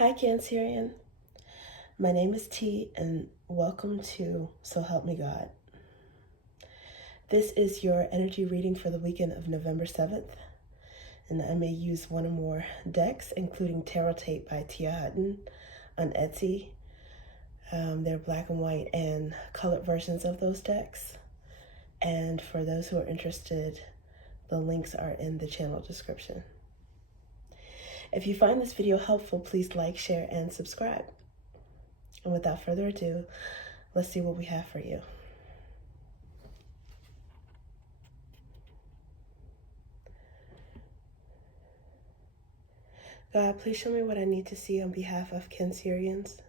Hi, Cancerian. My name is T, and welcome to So Help Me God. This is your energy reading for the weekend of November 7th, and I may use one or more decks, including Tarot Tape by Tia Hutton on Etsy. They're black and white and colored versions of those decks. And for those who are interested, the links are in the channel description. If you find this video helpful, please like, share, and subscribe. And without further ado, let's see what we have for you. God, please show me what I need to see on behalf of Cancerians,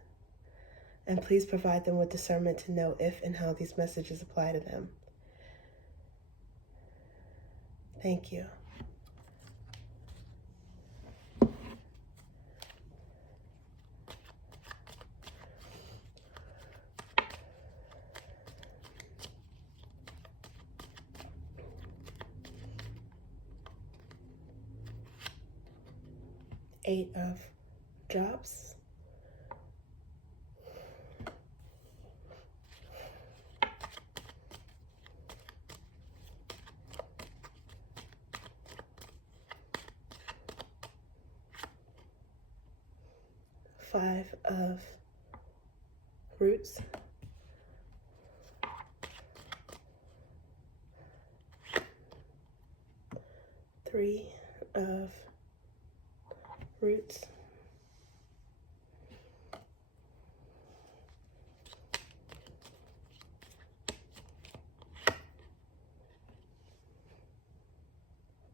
and please provide them with discernment to know if and how these messages apply to them. Thank you. Eight of Drops. Five of Roots. Three of Roots.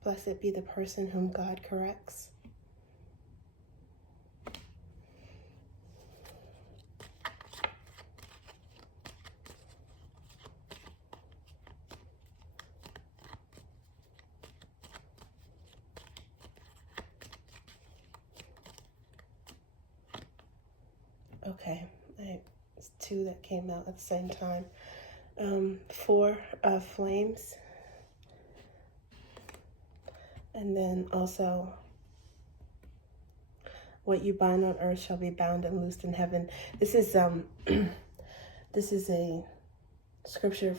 Blessed be the person whom God corrects. Okay, it's two that came out at the same time. Four of Flames. And then also, what you bind on earth shall be bound and loosed in heaven. This is this is a scripture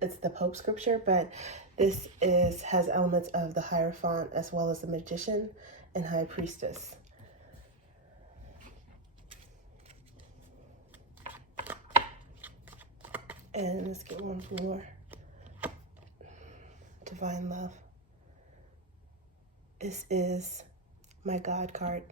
it's the Pope scripture, but this has elements of the Hierophant as well as the Magician and High Priestess. And let's get one more. Divine Love. This is my God card.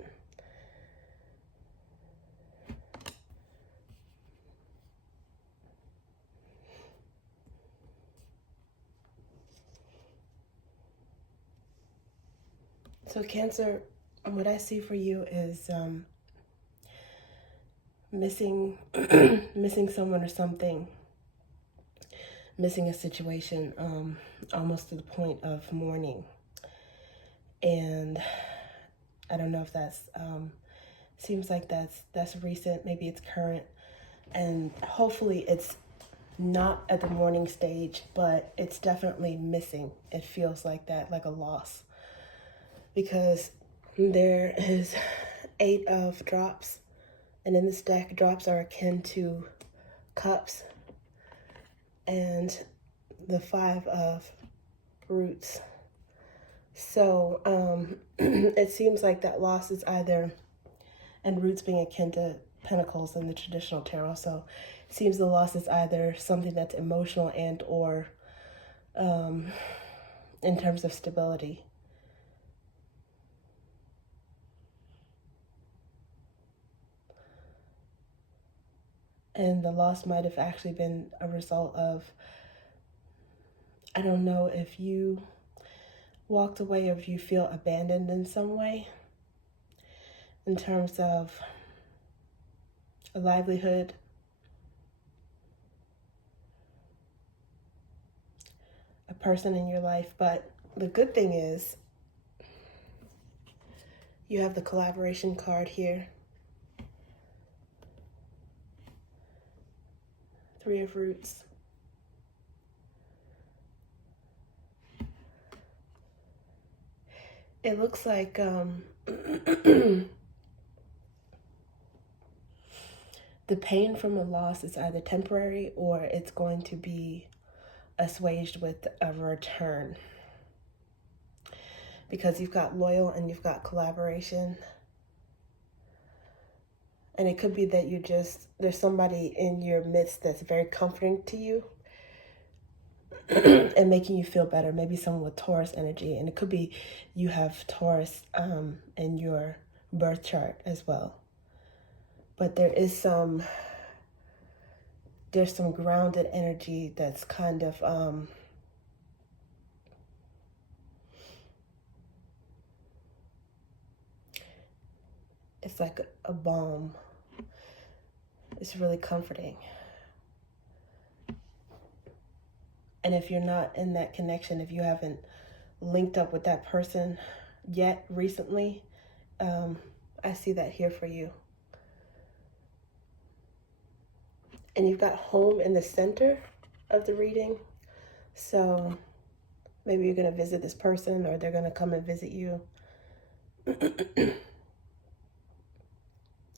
So Cancer, what I see for you is missing missing someone or something, missing a situation, almost to the point of mourning. And I don't know if that's seems like that's recent, maybe it's current, and hopefully it's not at the mourning stage, but it's definitely missing. It feels like that, like a loss, because there is 8 of Drops, and in this deck, drops are akin to cups, and the 5 of Roots. So it seems like that loss is either, and Roots being akin to Pentacles in the traditional tarot, so it seems the loss is either something that's emotional and or in terms of stability. And the loss might have actually been a result of, I don't know if you walked away or if you feel abandoned in some way in terms of a livelihood, a person in your life. But the good thing is you have the collaboration card here. 3 of Roots. It looks like the pain from a loss is either temporary or it's going to be assuaged with a return. Because you've got loyal and you've got collaboration. And it could be that there's somebody in your midst that's very comforting to you and making you feel better. Maybe someone with Taurus energy. And it could be you have Taurus in your birth chart as well. But there's some grounded energy that's kind of it's like a balm. It's really comforting. And if you're not in that connection, if you haven't linked up with that person yet recently, I see that here for you. And you've got home in the center of the reading. So maybe you're going to visit this person or they're going to come and visit you.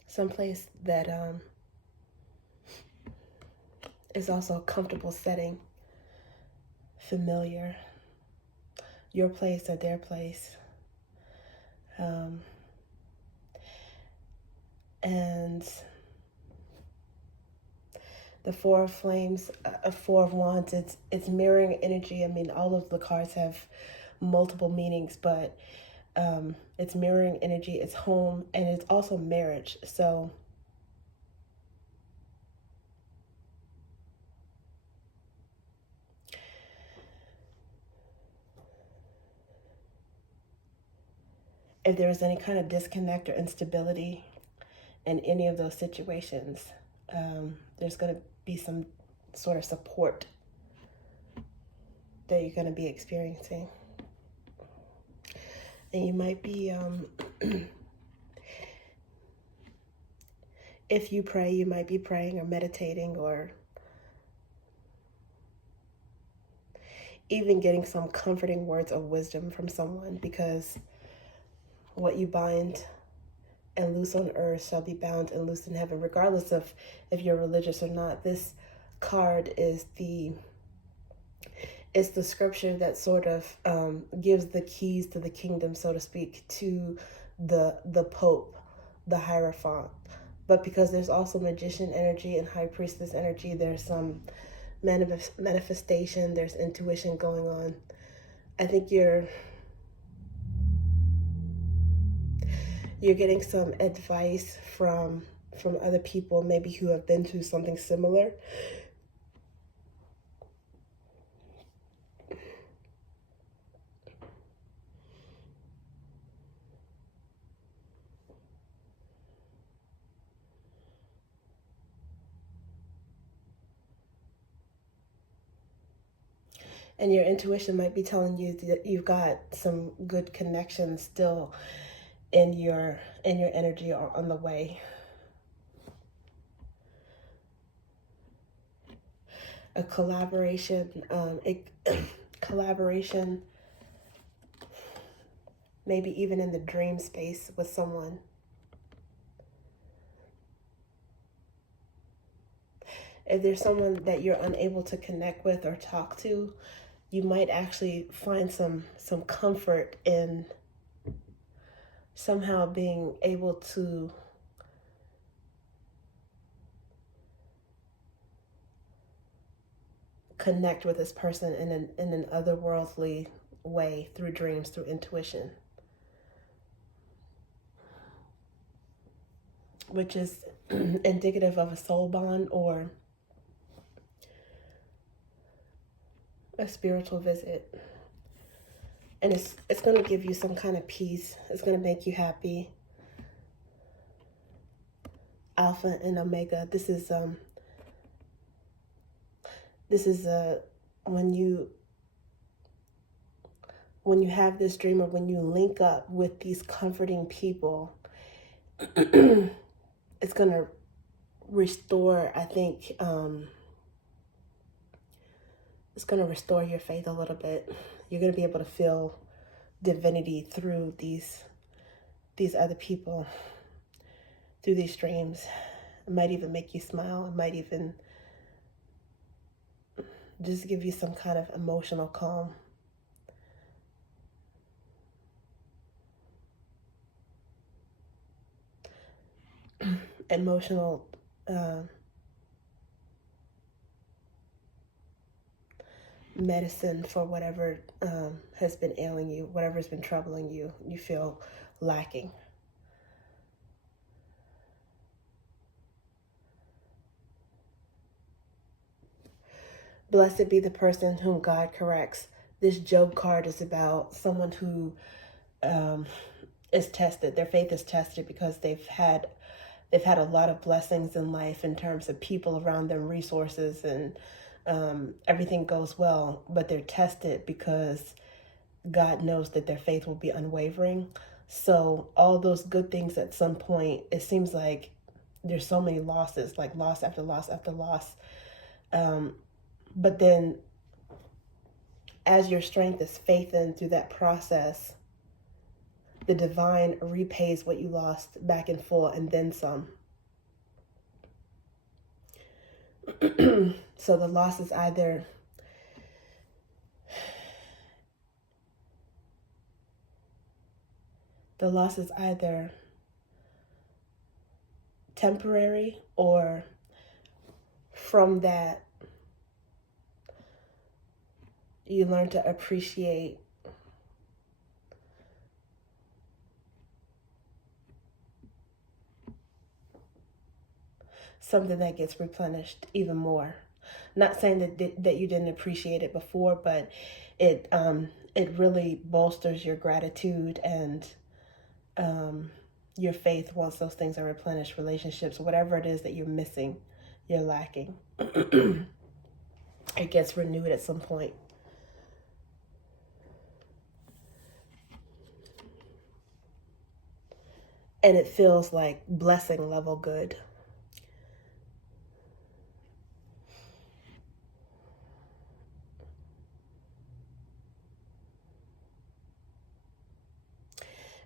Someplace that is also a comfortable setting, familiar, your place or their place. And the Four of Flames, Four of Wands, it's mirroring energy. I mean, all of the cards have multiple meanings, but it's mirroring energy, it's home, and it's also marriage. So if there is any kind of disconnect or instability in any of those situations, there's going to be some sort of support that you're going to be experiencing. And you might be, if you pray, you might be praying or meditating or even getting some comforting words of wisdom from someone, because what you bind and loose on earth shall be bound and loosed in heaven, regardless of if you're religious or not. This card is the scripture that sort of gives the keys to the kingdom, so to speak, to the Pope, the Hierophant. But because there's also magician energy and high priestess energy, there's some manifestation, there's intuition going on. I think you're getting some advice from other people, maybe who have been through something similar. And your intuition might be telling you that you've got some good connections still in your energy or on the way. A collaboration, collaboration, maybe even in the dream space with someone. If there's someone that you're unable to connect with or talk to, you might actually find some comfort in somehow being able to connect with this person in an otherworldly way, through dreams, through intuition, which is indicative of a soul bond or a spiritual visit. And it's going to give you some kind of peace. It's going to make you happy. Alpha and Omega. This is when you have this dream, or when you link up with these comforting people, it's going to restore, I think, it's going to restore your faith a little bit. You're going to be able to feel divinity through these other people, through these dreams. It might even make you smile. It might even just give you some kind of emotional calm. Emotional medicine for whatever has been ailing you, whatever's been troubling you, you feel lacking. Blessed be the person whom God corrects. This Job card is about someone who is tested. Their faith is tested because they've had a lot of blessings in life in terms of people around them, resources, and everything goes well, but they're tested because God knows that their faith will be unwavering. So all those good things, at some point, it seems like there's so many losses, like loss after loss after loss. But then as your strength is faithened through that process, the divine repays what you lost back in full and then some. So the loss is either temporary, or from that you learn to appreciate something that gets replenished even more. Not saying that you didn't appreciate it before, but it really bolsters your gratitude and your faith once those things are replenished. Relationships, whatever it is that you're missing, you're lacking, it gets renewed at some point. And it feels like blessing level good.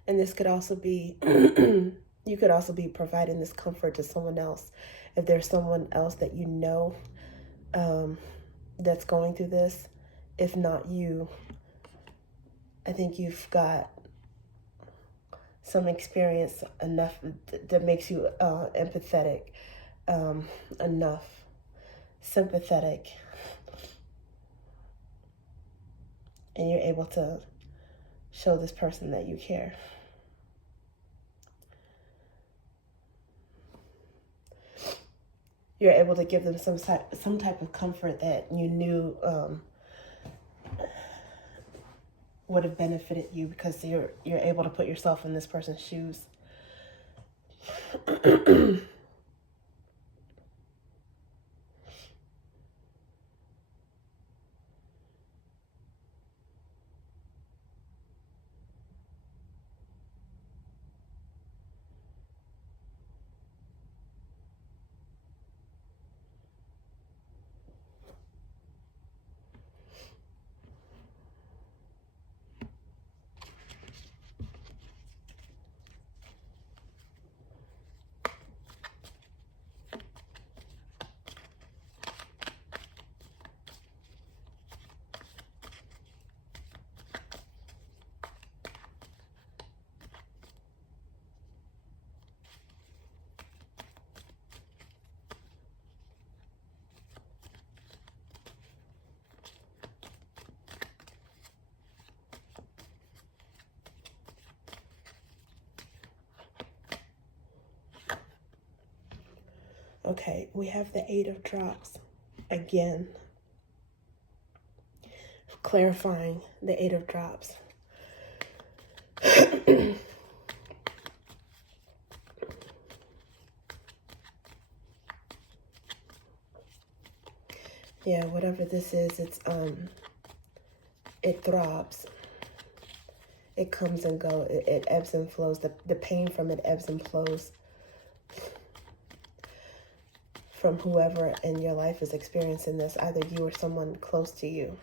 And this could also be, you could also be providing this comfort to someone else. If there's someone else that you know that's going through this, if not you, I think you've got some experience enough that makes you empathetic, enough, sympathetic, and you're able to show this person that you care. You're able to give them some type of comfort that you knew would have benefited you, because you're able to put yourself in this person's shoes. Okay, we have the 8 of Drops again, clarifying the 8 of Drops. Yeah, whatever this is, it throbs. It comes and goes. It ebbs and flows. The pain from it ebbs and flows from whoever in your life is experiencing this, either you or someone close to you.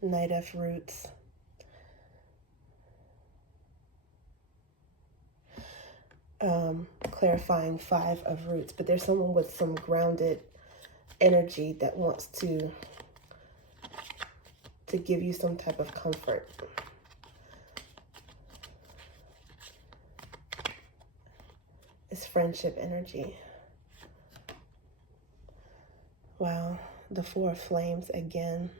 Knight of Roots. clarifying 5 of roots, but there's someone with some grounded energy that wants to give you some type of comfort. It's friendship energy. Wow, the 4 of flames again.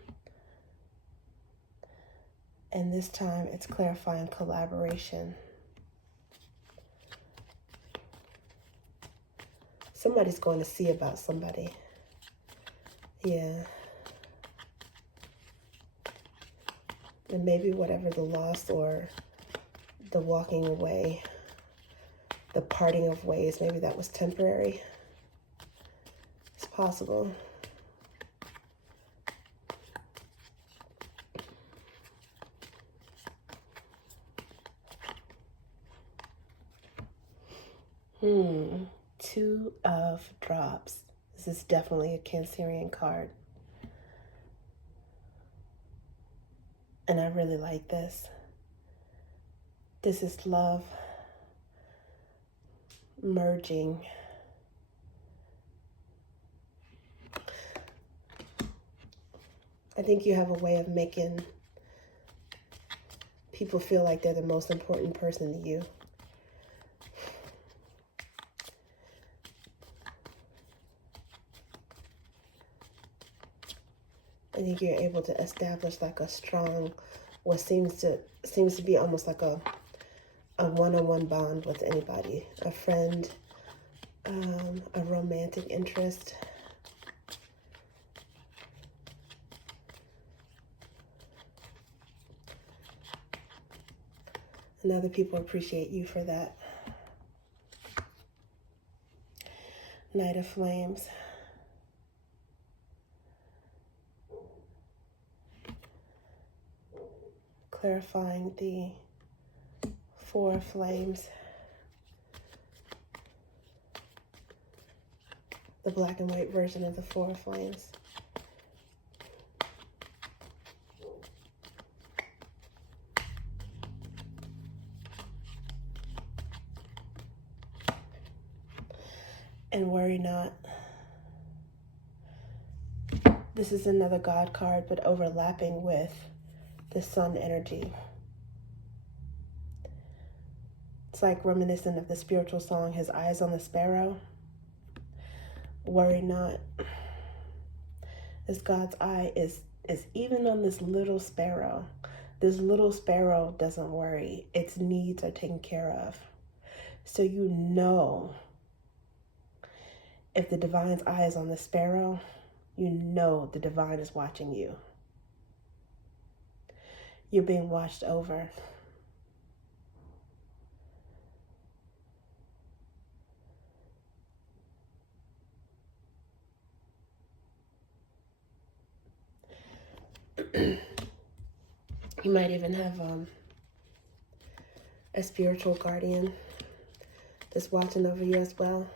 And this time it's clarifying collaboration. Somebody's going to see about somebody. Yeah. And maybe whatever the loss or the walking away, the parting of ways, maybe that was temporary. It's possible. Two of drops. This is definitely a Cancerian card. And I really like this. This is love merging. I think you have a way of making people feel like they're the most important person to you. I think you're able to establish like a strong, what seems to be almost like a one-on-one bond with anybody, a friend, a romantic interest. And other people appreciate you for that. Knight of Flames. Clarifying the 4 of Flames. The black and white version of the 4 of Flames. And worry not. This is another God card, but overlapping with the sun energy. It's like reminiscent of the spiritual song, His Eyes on the Sparrow. Worry not. This God's eye is even on this little sparrow. This little sparrow doesn't worry. Its needs are taken care of. So you know, if the divine's eye is on the sparrow, you know the divine is watching you. You're being watched over. You might even have a spiritual guardian that's watching over you as well.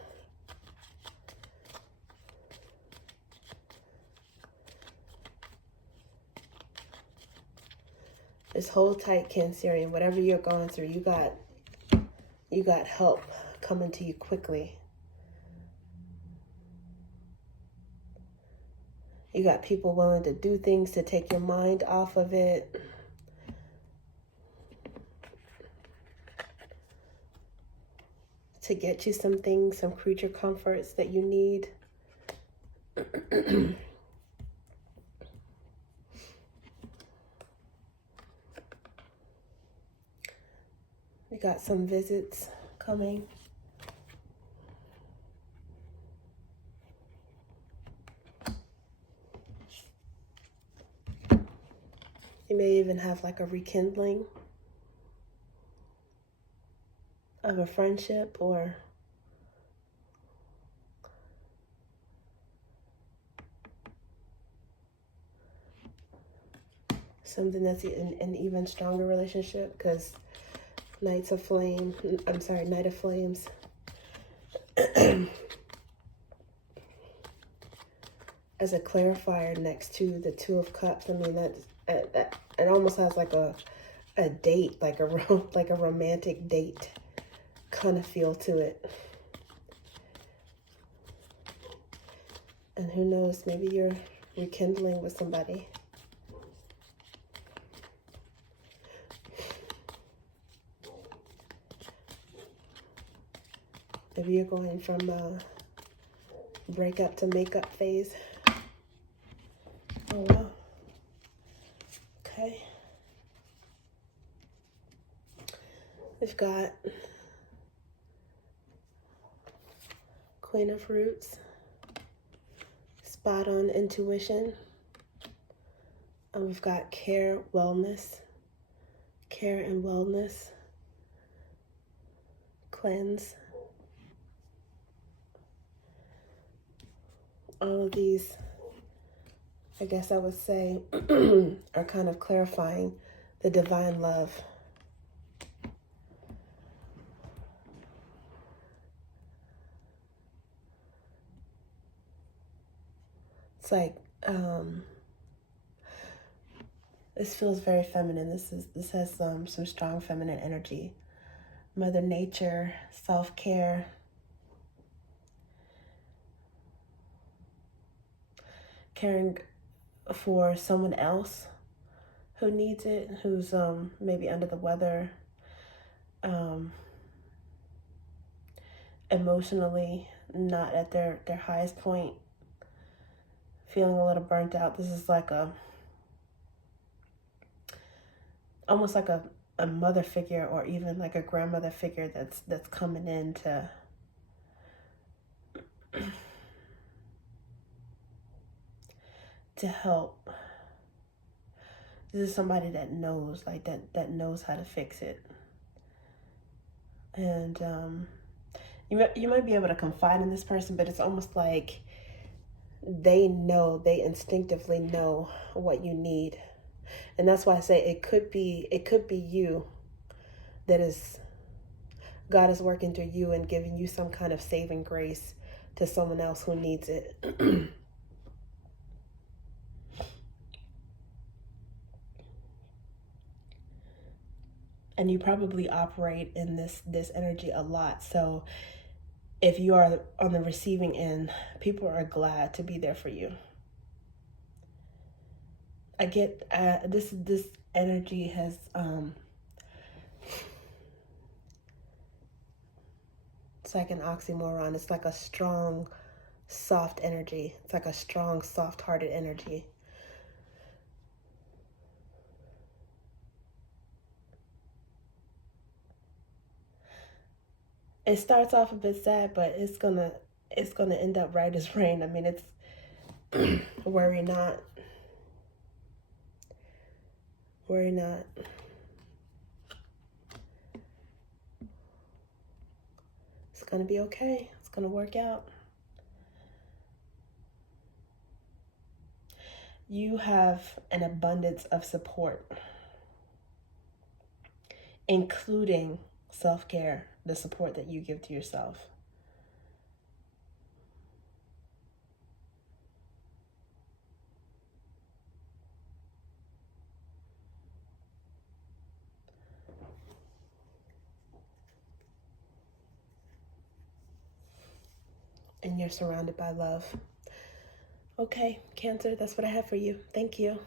Just hold tight, Cancerian. Whatever you're going through, you got help coming to you quickly. You got people willing to do things to take your mind off of it. To get you some things, some creature comforts that you need. We got some visits coming. You may even have like a rekindling of a friendship or something that's an even stronger relationship, because Knight of Flames. As a clarifier next to the 2 of Cups, I mean, that it almost has like a date, like a romantic date kind of feel to it. And who knows, maybe you're rekindling with somebody. Maybe you're going from breakup to makeup phase. Oh, wow. Okay. We've got Queen of Roots, spot on intuition. And we've got care, wellness, care and wellness, cleanse. All of these, I guess I would say, are kind of clarifying the divine love. It's like, this feels very feminine. This has some strong feminine energy. Mother Nature, self-care. Caring for someone else who needs it, who's maybe under the weather, emotionally not at their highest point, feeling a little burnt out. This is like almost like a mother figure, or even like a grandmother figure that's coming in to help. This is somebody that knows, like that knows how to fix it. And you might be able to confide in this person, but it's almost like they instinctively know what you need. And that's why I say it could be you, that is, God is working through you and giving you some kind of saving grace to someone else who needs it. And you probably operate in this energy a lot. So if you are on the receiving end, people are glad to be there for you. I get this energy has it's like an oxymoron. It's like a strong, soft energy. It's like a strong, soft-hearted energy. It starts off a bit sad, but it's gonna end up right as rain. I mean, it's worry not. Worry not. It's gonna be okay. It's gonna work out. You have an abundance of support, including self-care, the support that you give to yourself. And you're surrounded by love. Okay, Cancer, that's what I have for you. Thank you.